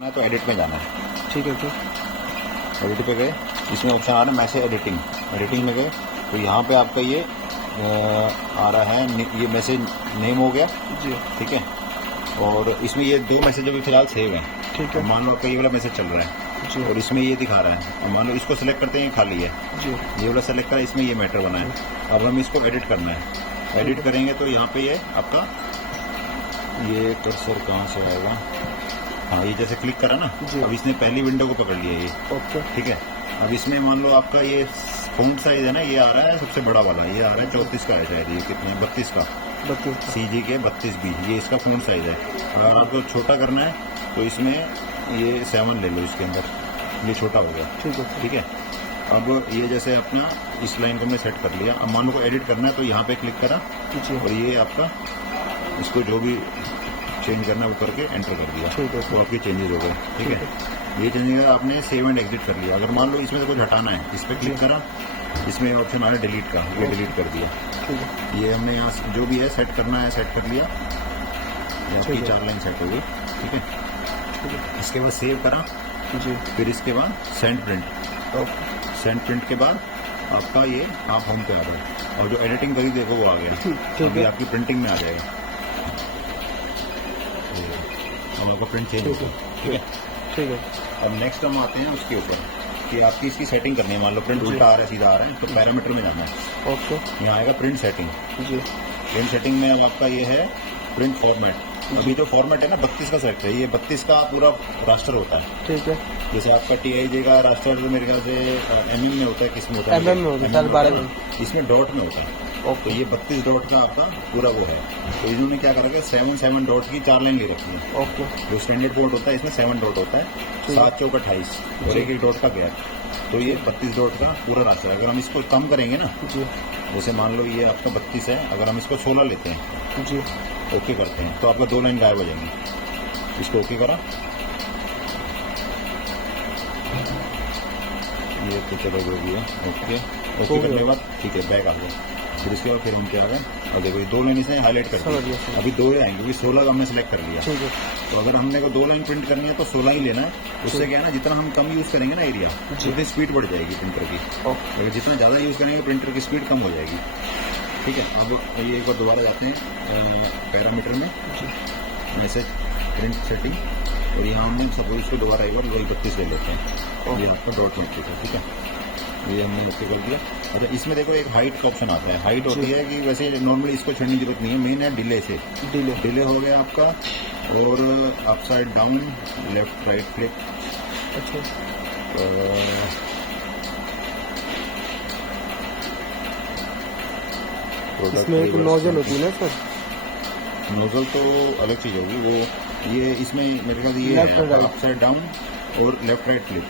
ना तो एडिट में जाना है। ठीक है सर। एडिट पे गए, इसमें ऑप्शन आ रहा है मैसेज एडिटिंग। एडिटिंग में गए तो यहाँ पे आपका ये आ रहा है, ये मैसेज नेम हो गया जी। ठीक है। और इसमें ये दो मैसेज अभी फिलहाल सेव हैं। ठीक है। मान लो आपका ये वाला मैसेज चल रहा है जी। और इसमें ये दिखा रहा है। मान लो इसको सेलेक्ट करते हैं, ये खाली है, जी। ये वाला सेलेक्ट करा, इसमें ये मैटर बना है। अब हम इसको एडिट करना है। एडिट करेंगे तो यहाँ पे ये आपका ये कर्सर कहाँ से आएगा, हाँ ये जैसे क्लिक करा ना, अब इसने पहली विंडो को पकड़ लिया ये। ओके। ठीक है। अब इसमें मान लो आपका ये फॉन्ट साइज है ना, ये आ रहा है सबसे बड़ा वाला, ये आ रहा है 34 का है शायद, ये कितने 32 का, 32 CG के 32B, ये इसका फॉन्ट साइज है। अगर आपको छोटा करना है तो इसमें ये 7 ले लो, इसके अंदर ये छोटा हो गया। ठीक है। ठीक है। अब ये जैसे अपना इस लाइन को हमने सेट कर लिया। अब मान लो को एडिट करना है तो यहाँ पे क्लिक करा और ये आपका इसको जो भी चेंज करना है वो करके एंटर कर दिया। ठीक है। तो आपके चेंजेस हो गए। ठीक है। ये चेंजेस आपने सेव एंड एग्जिट कर लिया। अगर मान लो इसमें से कुछ हटाना है, इस पर क्लिक करा, इसमें ऑप्शन आ रहा है डिलीट का, ये डिलीट कर दिया। ठीक है। ये हमने यहाँ जो भी है सेट करना है सेट कर लिया, आपकी 4 लाइन सेट हो गई। ठीक है। इसके बाद सेव करा जी। फिर इसके बाद सेंड प्रिंट। सेंड प्रिंट के बाद आपका ये आप होम पे आ गए और जो एडिटिंग करी देखो वो आ गया। ठीक अभी है। आपकी प्रिंटिंग में आ जाएगा। अब आपका प्रिंट चेंज होगा। ठीक है। ठीक है। अब नेक्स्ट हम आते हैं उसके ऊपर कि आपकी इसकी सेटिंग करनी है। मान लो प्रिंट उल्टा आ रहा है सीधा आ रहा है तो पैरामीटर में जाना है। ओके। यहाँ आएगा प्रिंट सेटिंग। जी। प्रिंट सेटिंग में अब आपका ये है प्रिंट फॉर्मेट। अभी जो फॉर्मेट है ना 32 का सेलेक्ट है, ये 32 का पूरा रास्टर होता है। ठीक है। जैसे आपका TIJ का रास्टर तो मेरे ख्याल से MM में होता है, किस में होता है? MM में होता है, 12 में। इसमें डॉट में होता है। तो ये 32 डॉट का आपका पूरा वो है। तो इन्होंने क्या करा कि 7 डॉट की 4 लाइन ले रखी है। ओके। जो स्टैंडर्ड कोड होता है इसमें 7 डॉट होता है, 7 चौक 28 और एक डॉट का गैप। तो ये 32 डॉट का पूरा रास्ता है। अगर हम इसको कम करेंगे ना, जी। जैसे मान लो ये आपका 32 है, अगर हम इसको 16 लेते हैं, जी। ओके करते हैं तो आपका 2 लाइन गायब हो जाएंगी। इसको ओके करा, ये तो चलो जो भी है ओके। ओके करने के बाद ठीक है बैक आ गया। फिर इसके बाद फिर हम क्या आ गए, और देखो ये 2 लाइन इसने हाईलाइट कर दी। अभी 2 ही आएंगे क्योंकि 16 हमने सेलेक्ट कर लिया। ठीक है। तो अगर हमने को 2 लाइन प्रिंट करनी है तो 16 ही लेना है। उससे क्या है ना, जितना हम कम यूज करेंगे ना एरिया, उतनी स्पीड बढ़ जाएगी प्रिंटर की। लेकिन जितना ज्यादा यूज करेंगे प्रिंटर की स्पीड कम हो जाएगी। ठीक है। अब ये एक बार दोबारा जाते हैं पैरामीटर में, मैसेज प्रिंट सेटिंग, और यहाँ हमने सपोज इसको दोबारा एक बार वही 32 ले लेते हैं। ये आपको डॉट में है। ठीक है। ये हमने ओके कर दिया। अच्छा इसमें देखो एक हाइट का ऑप्शन आता है। हाइट होती है कि वैसे नॉर्मली इसको छोड़ने की जरूरत नहीं है, मेन है डिले से। डिले हो गया आपका, और upside down, left right click. अच्छा। इसमें एक नोजल होती है ना सर? नोजल तो अलग चीज होगी वो। ये इसमें मेरे ख्याल ये अपसाइड डाउन और लेफ्ट राइट क्लिक।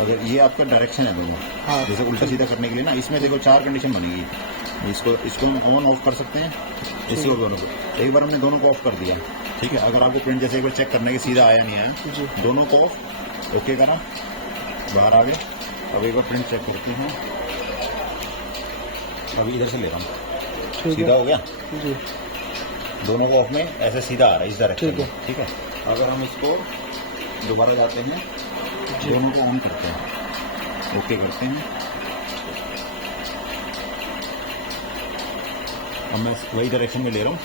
अगर ये आपका डायरेक्शन है दोनों, हाँ। जैसे उल्टा सीधा करने के लिए ना, इसमें देखो 4 कंडीशन बनेगी। इसको हम ऑन ऑफ कर सकते हैं, इसको दोनों को। एक बार हमने दोनों को ऑफ कर दिया। ठीक है। अगर आपको प्रिंट जैसे एक बार चेक करना है कि सीधा आया नहीं आया, दोनों को ऑफ ओके करा, बाहर आ गए। अब एक बार प्रिंट चेक करते हैं। अभी इधर से ले रहा हूँ, सीधा हो गया जी। दोनों को ऑफ में ऐसे सीधा आ रहा है इस डायरेक्शन में। ठीक है। अगर हम इसको दोबारा जाते हैं, दोनों को ऑन करते हैं, ओके करते हैं। अब मैं वही डायरेक्शन में ले रहा हूँ,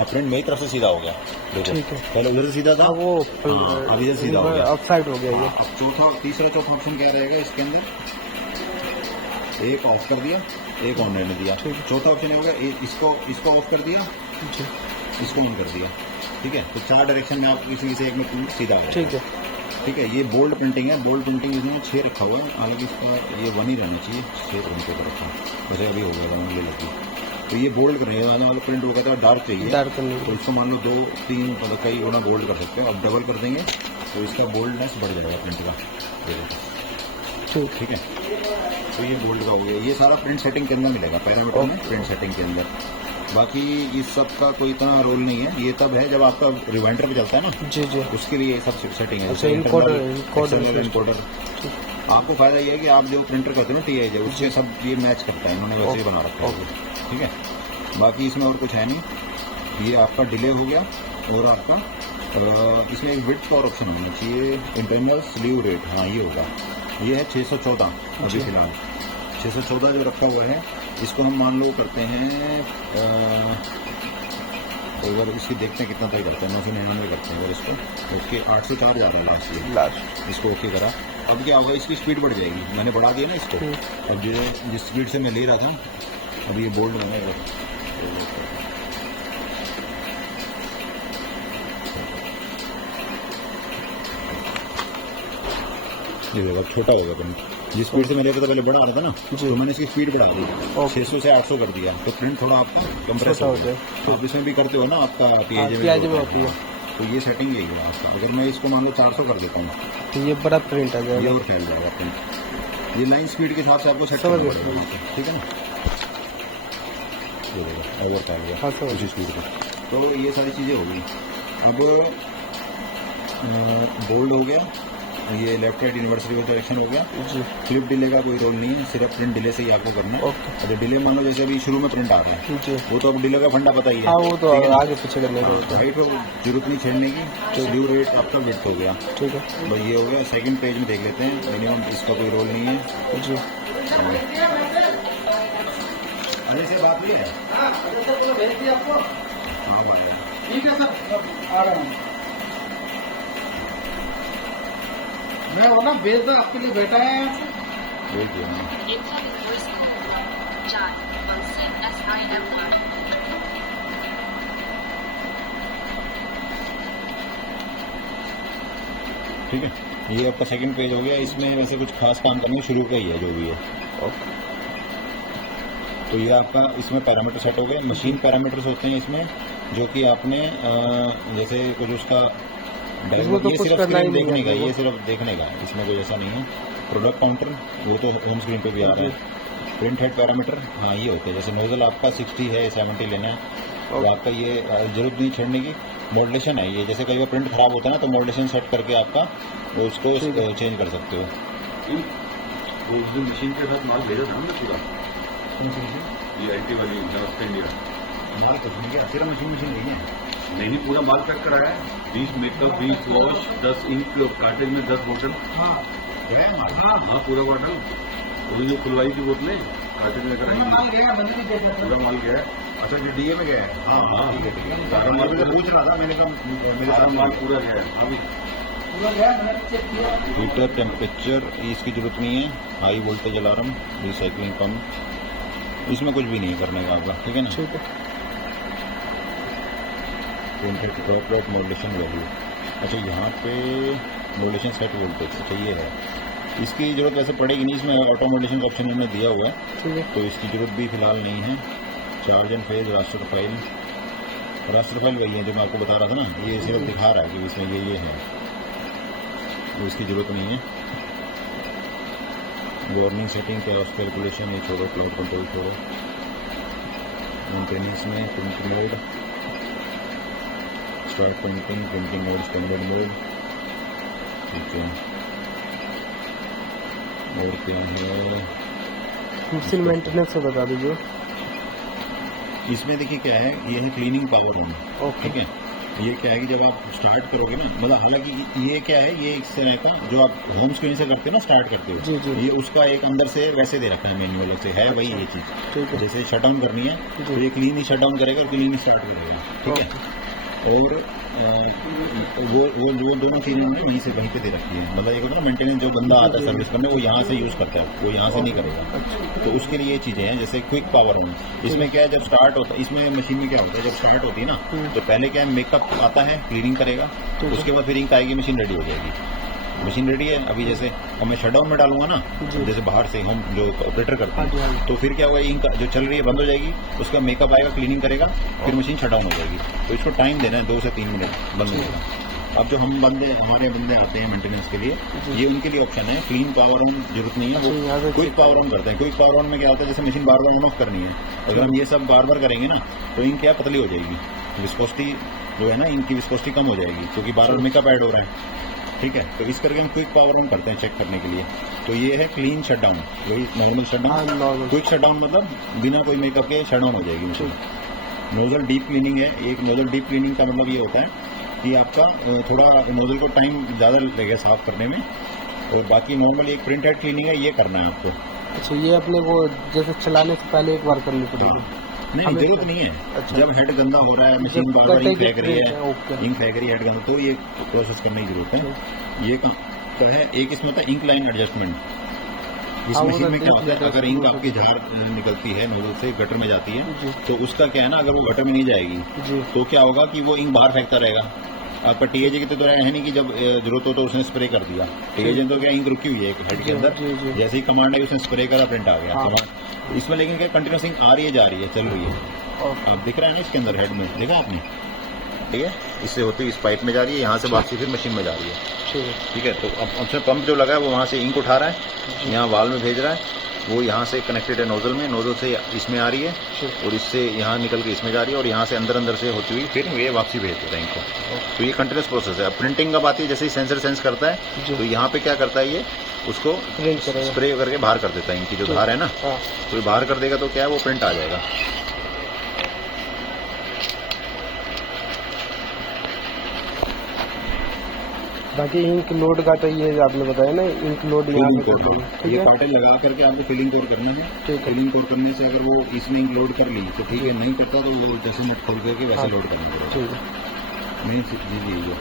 अब प्रिंट मेरी तरफ से सीधा हो गया। देखो ठीक है। पहले उधर से सीधा था, वो अब इधर सीधा हो गया, अपसाइड हो गया ये। अब तीसरा चौथा ऑप्शन क्या रहेगा इसके अंदर, एक ऑफ कर दिया, एक ऑन रहने दिया। चौथा ऑप्शन होगा इसको ऑफ कर दिया, इसको ऑन कर दिया। ठीक है। तो 4 डायरेक्शन में आप किसी से एक में प्रिंट सीधा हो। ठीक है। ठीक है। ये बोल्ड प्रिंटिंग है। बोल्ड प्रिंटिंग इसमें 6 रखा हुआ है, हालांकि इसका ये 1 ही रहना चाहिए। 6 प्रिंट पे रखा है, वैसे अभी हो गया उंगली लगी। तो ये बोल्ड करेंगे, मतलब प्रिंट हो गया था डार्क चाहिए, डार्क करने तो इसको मान लो 2 3 मतलब कई गुना बोल्ड कर सकते हो। अब डबल कर देंगे तो इसका बोल्डनेस बढ़ जाएगा प्रिंट का। ठीक है। तो ये बोल्ड का हो गया। ये सारा प्रिंट सेटिंग के अंदर मिलेगा पैरामीटर में, प्रिंट सेटिंग के अंदर। बाकी इस सब का कोई इतना रोल नहीं है। ये तब है जब आपका रिवाइंडर पे चलता है ना, जी जी, उसके लिए ये सब सेटिंग है। अच्छा, इनकोडर। आपको फायदा ये है कि आप जो प्रिंटर करते हो ना TIJ, उससे सब ये मैच करता है, इन्होंने वैसे ही बना रखा है। ठीक है। बाकी इसमें और कुछ है नहीं। ये आपका डिले हो गया और आपका इसमें एक विड्थ का ऑप्शन होना चाहिए, इंटरनल स्लीव रेट, हाँ ये होगा, ये है 614 अभी फिलहाल 614 जो रखा हुआ है, इसको हम मान लो करते हैं अगर इसकी देखते हैं कितना तय करते हैं, 999 करते हैं अगर इसको, तो इसके 804 ज़्यादा लास्ट इसको ओके करा। अब क्या होगा, इसकी स्पीड बढ़ जाएगी, मैंने बढ़ा दिया ना इसको। अब जिस स्पीड से मैं ले रहा था, अब ये बोल्ड बनेगा, ये देखो छोटा हो गया प्रिंट। जिस स्पीड से मैं लेकर पहले बढ़ा रहा था ना, तो मैंने इसकी स्पीड बढ़ा दी, 600 से 800 कर दिया, तो प्रिंट थोड़ा आपका कंप्रेस हो गया। तो आप इसमें भी करते हो ना, आपका पीएज में होती है, तो ये सेटिंग यही है। अगर मैं इसको मान लो 400 कर देता हूँ, तो ये बड़ा प्रिंट आ जाएगा, ये और फैल जाएगा प्रिंट। ये लाइन स्पीड के हिसाब से आपको सेट करना पड़ेगा, ठीक है ना। ये देखो और फैल गया उसी स्पीड पर। तो ये सारी चीज़ें हो गई। अब बोल्ड हो गया, ये लेफ्ट राइट यूनिवर्सिटी का डायरेक्शन हो गया जी। फ्लिप डिले का कोई रोल नहीं है, सिर्फ प्रिंट डिले से ही आपको करना है। अगर डिले मान लो जैसे अभी शुरू में प्रिंट आ गया जी, वो तो अब डिले का फंडा पता ही है, वो तो आगे पीछे करने का, राइट हो जरूरत नहीं छेड़ने की। स्लीव रेट आपका विड्थ हो गया, ठीक है भाई, ये हो गया। सेकंड पेज में देख लेते हैं, मिनिमम इसका कोई रोल नहीं है जी। अरे से बात हुई है, हाँ ठीक है सर, आ रहा हूँ मैं, वो ना भेज दो, आपके लिए बैठा है बोल दिया ना। ठीक है, ये आपका सेकंड पेज हो गया। इसमें वैसे कुछ खास काम करने शुरू का ही है जो भी है। ओके, तो ये आपका इसमें पैरामीटर सेट हो गए। मशीन पैरामीटर्स होते हैं इसमें, जो कि आपने जैसे कुछ उसका तो ये सिर्फ स्क्रीन देखने का, ये सिर्फ देखने का, इसमें कोई ऐसा नहीं है। प्रोडक्ट काउंटर वो तो होम स्क्रीन पे भी आ रहा है। प्रिंट हेड पैरामीटर, हाँ ये होते हैं, जैसे नोजल आपका 60 है 70 लेना है, तो आपका ये जरूरत नहीं छेड़ने की। मॉड्यूलेशन है ये, जैसे कई बार प्रिंट खराब होता है ना, तो मॉड्यूलेशन सेट करके आपका उसको चेंज कर सकते हो। वो मशीन के साथ माल भेजा था ना पूरा, ये IT वाली इंडिया माल कुछ नहीं गया, सिर्फ मशीन नहीं है, नहीं पूरा माल पैक कराया है। 20 मेकअप, 20 वॉश, 10 इंक, कार्टेज में 10 बोतल, हाँ पूरा बॉटल, वही जो खुलवाई थी बोतलें कार्टेज में कराई, पूरा माल गया है। अच्छा DA में गया है, हाँ हाँ ठीक है, सारा माल तो पूछ रहा था, मैंने कहा मेरे साथ माल पूरा गया है अभी। हीटर टेम्परेचर इसकी जरूरत नहीं है। High voltage alarm, recycling pump, इसमें कुछ भी नहीं करने का आपका, ठीक है ना। ठीक है, ड्रॉप आउट मॉड्यूलेशन वैल्यू, अच्छा यहाँ पे मॉड्यूलेशन सेट वोल्टेज, अच्छा ये है, इसकी जरूरत वैसे पड़ेगी नहीं, इसमें ऑटो मॉड्यूलेशन का ऑप्शन हमने दिया हुआ है, तो इसकी जरूरत भी फिलहाल नहीं है। Charge and phase raster file वही है जो मैं आपको बता रहा था ना, ये सिर्फ दिखा रहा है कि इसमें ये है, तो इसकी जरूरत नहीं है। वार्निंग सेटिंग, कैश कैलकुलेशन ये छोड़ो, क्लाउड कंट्रोल छोड़ो। मेंटेनेंस में print mode, start printing mode, standard mode, ठीक है। और क्या है, मशीन मेंटेनेंस से बता दीजिए। इसमें देखिए क्या है, ये है क्लीनिंग पावर ऑन, ठीक है। ये क्या है कि जब आप स्टार्ट करोगे ना, मतलब हालांकि ये क्या है, ये एक तरह का जो आप होम स्क्रीन से करते हो ना, स्टार्ट करते हो जी, जी। ये उसका एक अंदर से वैसे दे रखा है मैनुअल से, है वही ये चीज़, ठीक है। जैसे शट डाउन करनी है तो ये क्लीन ही शट डाउन करेगा और क्लीन ही स्टार्ट करेगा, ठीक है। और वो दोनों चीज़ें उन्होंने वहीं पे दे रखी है, मतलब एक होता है ना मेंटेनेंस, जो बंदा आता है सर्विस करने वो यहाँ से यूज़ करता है, वो यहाँ से नहीं करेगा, तो उसके लिए ये चीज़ें हैं। जैसे क्विक पावर ऑन, इसमें क्या है, जब स्टार्ट होता है, इसमें मशीन में क्या होता है, जब स्टार्ट होती है ना, तो पहले क्या है, मेकअप आता है, क्लीनिंग करेगा, उसके बाद फिर इंक आएगी, मशीन रेडी हो जाएगी। मशीन रेडी है, अभी जैसे अब मैं शटडाउन में डालूंगा ना, जैसे बाहर से हम जो ऑपरेटर करते हैं, तो फिर क्या होगा, इंक जो चल रही है बंद हो जाएगी, उसका मेकअप आएगा, क्लीनिंग करेगा, फिर मशीन शटडाउन हो जाएगी। तो इसको टाइम देना है 2 से 3 मिनट, बंद हो जाएगा। अब जो हमारे बंदे आते हैं मेंटेनेंस के लिए, ये उनके लिए ऑप्शन है। क्लीन पावर ऑन जरूरत नहीं है, वो क्विक पावर ऑन करते हैं। क्विक पावर ऑन में क्या होता है, जैसे machine bar bar on off करनी है, अगर हम ये सब बार बार करेंगे ना, तो इंक क्या पतली हो जाएगी, विस्कोसिटी जो है ना, इनकी विस्कोसिटी कम हो जाएगी, क्योंकि बार बार मेकअप ऐड हो रहा है, ठीक है। तो इस करके हम क्विक पावर ऑन करते हैं चेक करने के लिए। तो ये है क्लीन शटडाउन, वही नॉर्मल शटडाउन। क्विक शटडाउन मतलब बिना कोई मेकअप के शटडाउन हो जाएगी मशीन। नोजल डीप क्लीनिंग है, एक नोजल डीप क्लीनिंग का मतलब ये होता है कि आपका थोड़ा नोजल को टाइम ज़्यादा लगेगा साफ करने में, और बाकी नॉर्मल एक प्रिंट हेड क्लीनिंग है, ये करना है आपको। अच्छा, ये अपने को जैसे चलाने से पहले एक बार करनी पड़ेगी? नहीं, जरूरत नहीं है। अच्छा। जब हेड गंदा हो रहा है, मशीन जब बार बार इंक कटेगी फेंक रही print है, ओके। है, इंक फेंक रही है हेड गंदा, तो ये प्रोसेस करने की जरूरत है। ये तो है। एक इसमें होता है इंक लाइन एडजस्टमेंट। इस हाँ, मशीन वो में क्या होता है, तो अगर इंक आपकी झाड़ निकलती है नोजल से गटर में जाती है, जी। तो उसका क्या है ना, अगर वो गटर में नहीं जाएगी जी। तो क्या होगा कि वो इंक बाहर फेंकता रहेगा। आपका टीएजे की तो है नहीं कि जब जरूरत हो तो उसने स्प्रे कर दिया। टीएजे तो क्या इंक रुकी हुई है एक हेड के जी, अंदर, जी, जी। जैसे ही कमांड है उसने स्प्रे करा, प्रिंट आ गया। हाँ। तो इसमें लेकिन क्या कंटिन्यूस इंक आ रही है, जा रही है, चल रही है। ओके। अब दिख रहा है ना इसके अंदर हेड में, देखा आपने? ठीक है, इससे होती है इस पाइप में जा रही है, यहाँ से वापसी फिर मशीन में जा रही है। ठीक है। ठीक है, तो अब उसमें पंप जो लगा है वो वहाँ से इंक उठा रहा है, यहाँ वाल में भेज रहा है, वो यहाँ से कनेक्टेड है नोजल में, नोजल से इसमें आ रही है, ठीक। और इससे यहाँ निकल के इसमें जा रही है, और यहाँ से अंदर से होती हुई फिर ये वापसी भेज देता है इंक को। तो ये कंटिन्यूस प्रोसेस है। अब प्रिंटिंग का बात है, जैसे ही सेंसर सेंस करता है, जी। तो यहाँ पे क्या करता है, ये उसको प्रिंट करेगा। स्प्रे करके बाहर कर देता है, इंक की जो धार है ना, हाँ। तो ये बाहर कर देगा, तो क्या है, वो प्रिंट आ जाएगा। बाकी इंक लोड का तो ये आपने बताया ना, इंक लोड यहाँ फिलिंग पे कर कोड, देंगे। ठीक ये है। कॉटन लगा करके आपको फिलिंग कोड करना है। ठीक है। फिलिंग कोड करने से अगर वो इसमें इंक लोड कर ली तो ठीक है, नहीं करता तो वो जैसे नेट खोल करके वैसे हाँ। लोड करना पड़ेगा। ठीक है। मेन चीज ये है।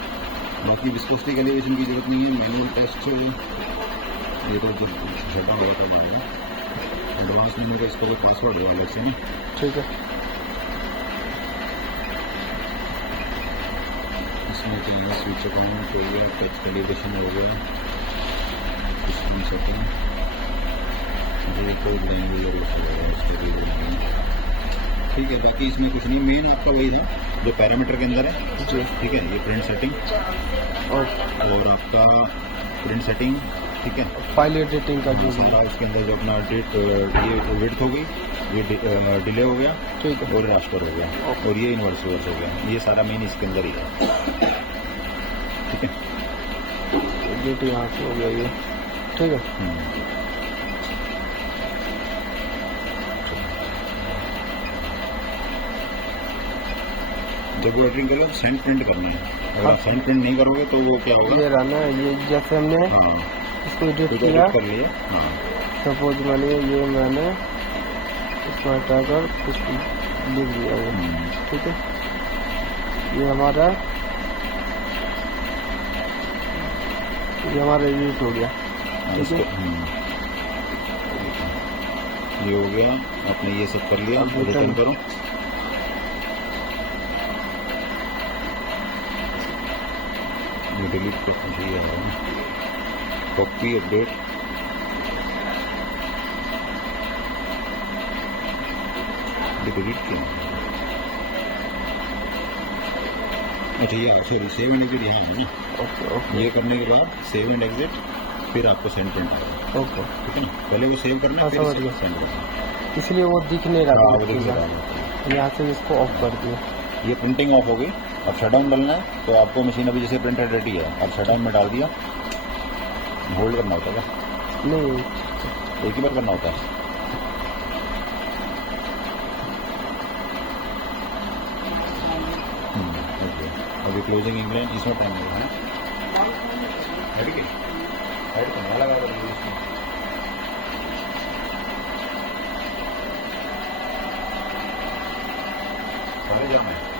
बाकी विस्कोसिटी कैलिब्रेशन की जरूरत नहीं है, मैनुअल टेस्ट ये तो जब छोटा बड़ा कर देगा। एडवांस मेनू का इसका पासवर्ड है अलग से ना। ठीक है। इसमें तो यहाँ स्विच अकाउंट हो गया, टच कैलिब्रेशन हो गया, सिस्टम सेटिंग, ये कोड लैंग्वेज और उसका भी लगाएंगे। ठीक है, बाकी इसमें कुछ नहीं, मेन आपका वही था जो पैरामीटर के अंदर है। जी। ठीक है, ये प्रिंट सेटिंग और और आपका प्रिंट सेटिंग, ठीक है, फाइल एडिटिंग का जो भी सारा है। उसके अंदर जो अपना ये विड्थ हो गई, ये डिले हो गया, ठीक है। और रास्टर हो गया, और ये इन्वर्स रिवर्स हो गया, ये सारा मेन इसके अंदर ही है। ठीक है। एडिट यहाँ से हो गया ये। ठीक है। जब ऑर्डरिंग करो सेंड प्रिंट करना है, अगर आप सेंड प्रिंट नहीं करोगे तो वो क्या होगा। ये रहा ना, ये जैसे हमने हाँ, इसको एडिट तो किया, कर लिए। हाँ, सपोज मानिए ये मैंने इसमें हटाकर कुछ लिख दिया ये। ठीक है। ये हमारा एडिट हो गया। ठीक है। ये हो गया, आपने ये सब कर लिया, अब रिटर्न return। करो। ये डिलीट कर दिया है, कॉपी अपडेट, ये डिलीट किया। अच्छा, ये सॉरी सेव एंड एग्जिट यहाँ है ना। ओके। ओके। ये करने के बाद सेव एंड एग्जिट, फिर आपको सेंड प्रिंट आएगा। ओके। ठीक है ना, पहले वो सेव करना हाँ, है, समझ फिर गया। सेंड करना। इसलिए वो दिख नहीं रहा हाँ, वो था। दिख रहा है। यहाँ से इसको ऑफ कर दिया। ये प्रिंटिंग ऑफ हो गई। अब शटडाउन डालना है, तो आपको मशीन अभी जैसे प्रिंटर रेडी है, अब शटडाउन में डाल दिया, होल्ड करना होता है, नहीं, एक ही बार करना होता है। ओके, अभी क्लोजिंग इंग्लैंड इसमें टाइम लगेगा ना, हेड की हेड तो लगा इसमें। पढ़ाई जाना है।